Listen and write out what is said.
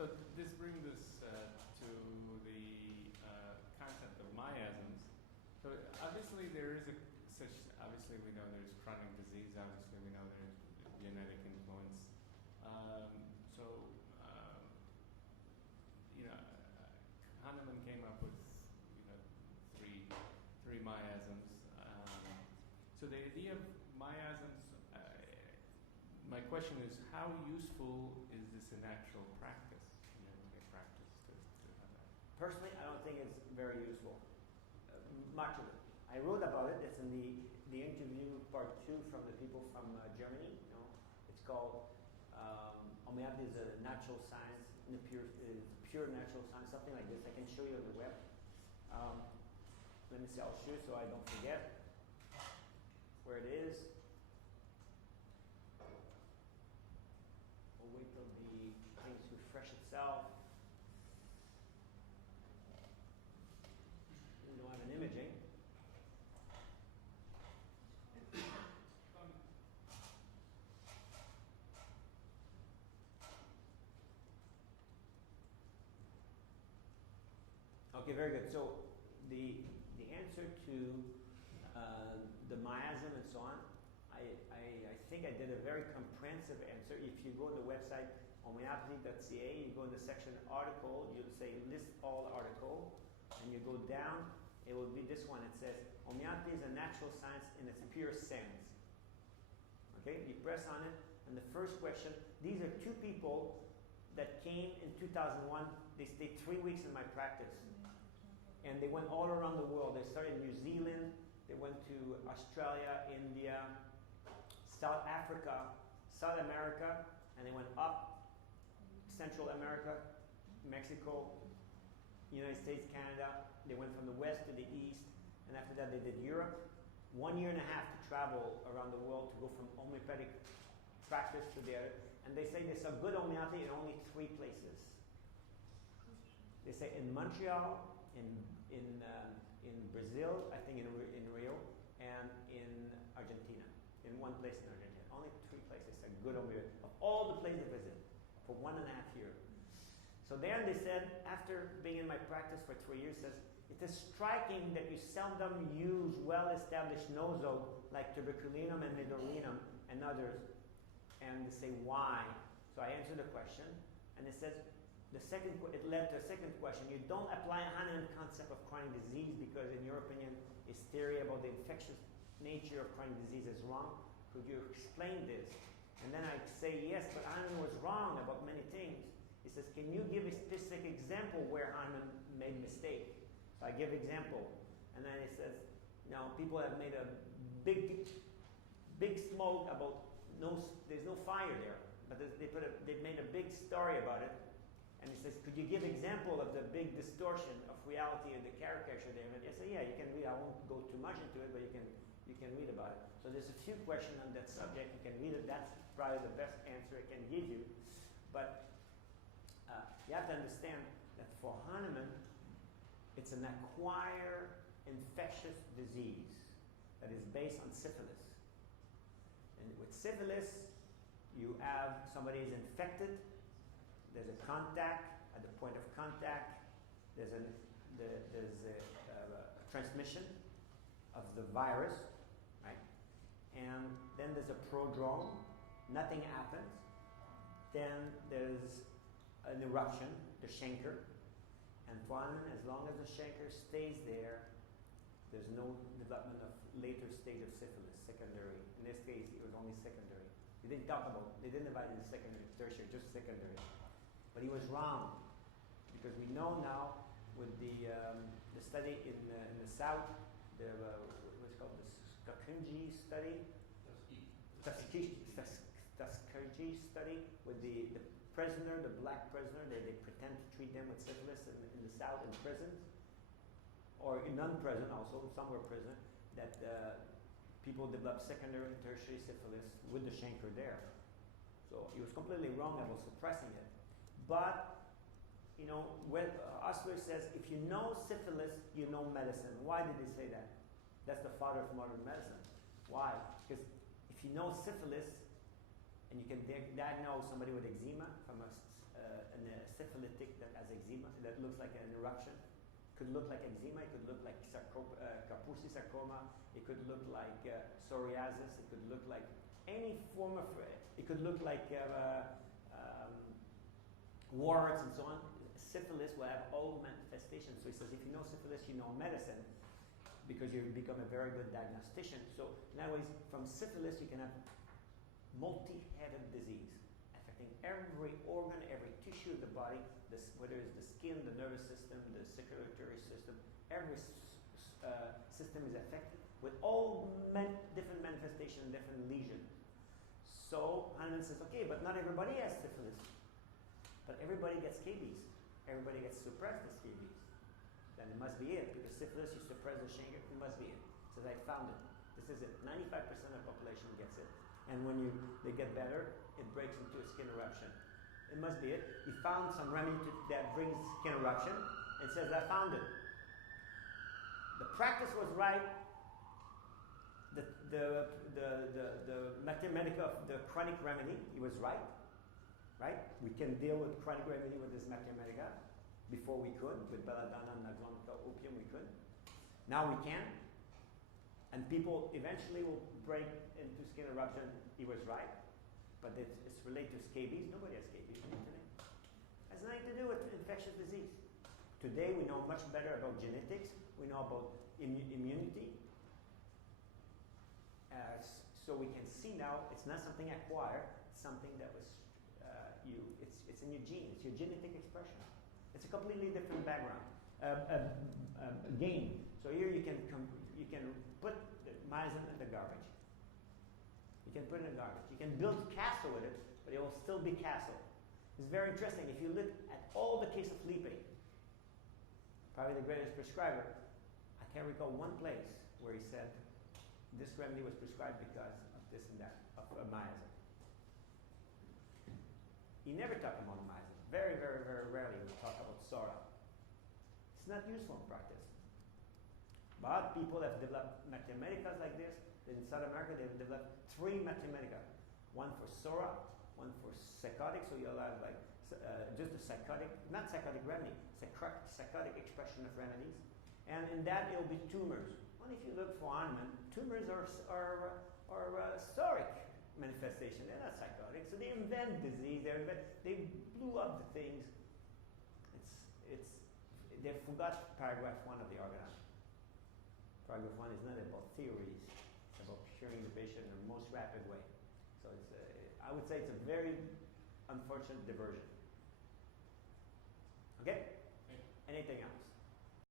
So this brings us to the concept of miasms. So obviously there is obviously we know there's chronic disease, obviously we know there's genetic influence. Hahnemann came up with, three miasms. So the idea of miasms, my question is, how useful is this in actual practice? Practice to have that? Personally, I don't think it's very useful. Much of it. I wrote about it. It's in the interview part 2 from the people from Germany. It's called homeopathy is a natural science, pure natural science, something like this. I can show you on the web. Let me see. I'll show you so I don't forget where it is. We'll wait till the things refresh itself. We don't have an imaging. Okay, very good. So the answer to the miasm and so on, I think I did a very comprehensive answer. If you go to the website homeopathy.ca, you go in the section article, you'll say list all article, and you go down, it will be this one. It says homeopathy is a natural science in its pure sense. Okay, you press on it, and the first question, these are 2 people that came in 2001. They stayed 3 weeks in my practice. And they went all around the world. They started in New Zealand, they went to Australia, India, South Africa, South America, and they went up Central America, Mexico, United States, Canada. They went from the west to the east, and after that they did Europe. 1.5 years to travel around the world to go from homeopathic practice to the other. And they say they saw good homeopathy in only 3 places. They say in Montreal, in Brazil, I think in Rio, and in Argentina. In one place in Argentina. Only 3 places are good homeopathy. Of all the places I visited for 1.5 years. So there they said, after being in my practice for 3 years, says, it is striking that you seldom use well-established nozo like tuberculinum and medulinum and others. And they say, why? So I answered the question, and it says, it led to a second question. You don't apply a Hahnemann concept of chronic disease because, in your opinion, his theory about the infectious nature of chronic disease is wrong. Could you explain this? And then I say, yes, but Hahnemann was wrong about many things. He says, can you give a specific example where Hahnemann made a mistake? So I give example. And then he says, people have made a big smoke about there's no fire there. But they made a big story about it. And he says, could you give example of the big distortion of reality and the caricature there? And I say, yeah, you can read. I won't go too much into it, but you can read about it. So there's a few questions on that subject. You can read it. That's probably the best answer I can give you. But you have to understand that for Hahnemann, it's an acquired infectious disease that is based on syphilis. And with syphilis, you have somebody is infected. There's a contact. At the point of contact, there's a transmission of the virus, right? And then there's a prodrome. Nothing happens. Then there's an eruption, the chancre. And for Hahnemann, as long as the chancre stays there, there's no development of later stage of syphilis, secondary. In this case, it was only secondary. They didn't divide it into secondary, tertiary, just secondary. But he was wrong, because we know now with the study in the south, what's called the Tuskegee study, Tuskegee study with the prisoner, the black prisoner. They pretend to treat them with syphilis in the south in prisons, or in non-prison also, some were prison, that people develop secondary and tertiary syphilis with the chancre there. So he was completely wrong about suppressing it. But, when Osler says, if you know syphilis, you know medicine. Why did he say that? That's the father of modern medicine. Why? Because if you know syphilis, and you can diagnose somebody with eczema from a syphilis arthritic that has eczema, that looks like an eruption. Could look like eczema, it could look like Kaposi sarcoma, it could look like psoriasis, it could look like any form of, it could look like warts and so on. Syphilis will have all manifestations. So he says, if you know syphilis, you know medicine, because you become a very good diagnostician. So in other ways, from syphilis, you can have multi-headed disease affecting every organ, every tissue of the body, whether it's the skin, the nervous system, the circulatory system, every system is affected with all different manifestations, different lesions. So Hahnemann says, okay, but not everybody has syphilis. But everybody gets scabies. Everybody gets suppressed the scabies. Then it must be it, because syphilis, you suppress the chancre, it must be it. Says, I found it. This is it. 95% of the population gets it. And when they get better, it breaks into a skin eruption. It must be it. He found some remedy that brings skin eruption and says, I found it. The practice was right. The mathematica of the chronic remedy, he was right. Right? We can deal with chronic remedy with this mathematica. Before we could. With belladonna and aglomica opium, we could. Now we can. And people eventually will break into skin eruption. He was right. But it's related to scabies. Nobody has scabies on the internet. It has nothing to do with infectious disease. Today we know much better about genetics. We know about immunity. So we can see now it's not something acquired. It's something that was it's in your genes. It's your genetic expression. It's a completely different background. Game. So here you can put the miasm in the garbage. You can put it in the garbage. You can build castle with it, but it will still be castle. It's very interesting. If you look at all the case of Lippe, probably the greatest prescriber, I can't recall one place where he said this remedy was prescribed because of this and that, of miasm. He never talked about miasm. Very, very, very rarely we talk about Sora. It's not useful in practice. But people have developed mathematicas like this. In South America, they've developed 3 mathematica. One for Sora, one for psychotic, so you'll have like just a psychotic, not psychotic remedy, psychotic expression of remedies. And in that, it'll be tumors. Well, if you look for Hahnemann, tumors are soric manifestation. They're not psychotic. So they invent disease. They blew up the things. They forgot paragraph 1 of the organon. Paragraph 1 is not about theories. It's about curing the patient in the most rapid way. So I would say it's a very unfortunate diversion. Okay?